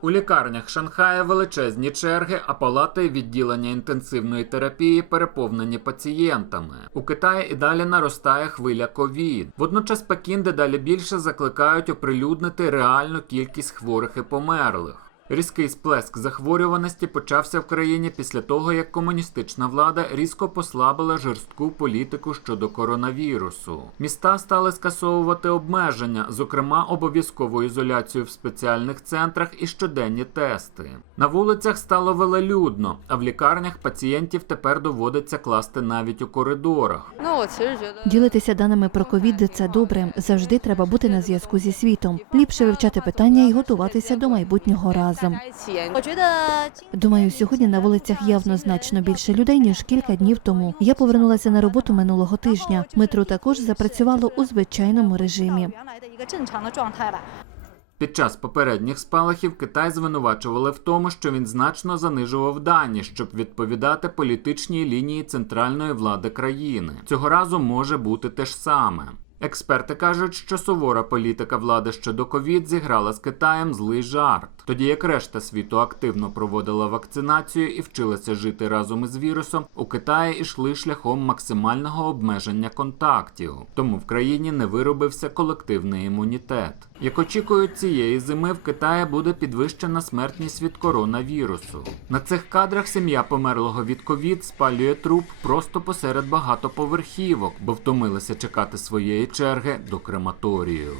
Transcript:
У лікарнях Шанхая величезні черги, а палати відділення інтенсивної терапії переповнені пацієнтами. У Китаї і далі наростає хвиля ковід. Водночас Пекін дедалі більше закликають оприлюднити реальну кількість хворих і померлих. Різкий сплеск захворюваності почався в країні після того, як комуністична влада різко послабила жорстку політику щодо коронавірусу. Міста стали скасовувати обмеження, зокрема обов'язкову ізоляцію в спеціальних центрах і щоденні тести. На вулицях стало велелюдно, а в лікарнях пацієнтів тепер доводиться класти навіть у коридорах. Ділитися даними про ковід це добре. Завжди треба бути на зв'язку зі світом. Ліпше вивчати питання і готуватися до майбутнього разу разом. Думаю, сьогодні на вулицях явно значно більше людей ніж кілька днів тому. Я повернулася на роботу минулого тижня. Метро також запрацювало у звичайному режимі. Під час попередніх спалахів Китай звинувачували в тому, що він значно занижував дані, щоб відповідати політичній лінії центральної влади країни. Цього разу може бути те ж саме. Експерти кажуть, що сувора політика влади щодо ковід зіграла з Китаєм злий жарт, тоді як решта світу активно проводила вакцинацію і вчилася жити разом із вірусом, у Китаї йшли шляхом максимального обмеження контактів. Тому в країні не виробився колективний імунітет. Як очікують цієї зими, в Китаї буде підвищена смертність від коронавірусу. На цих кадрах сім'я померлого від ковід спалює труп просто посеред багатоповерхівок, бо втомилися чекати своєї черги до крематорію.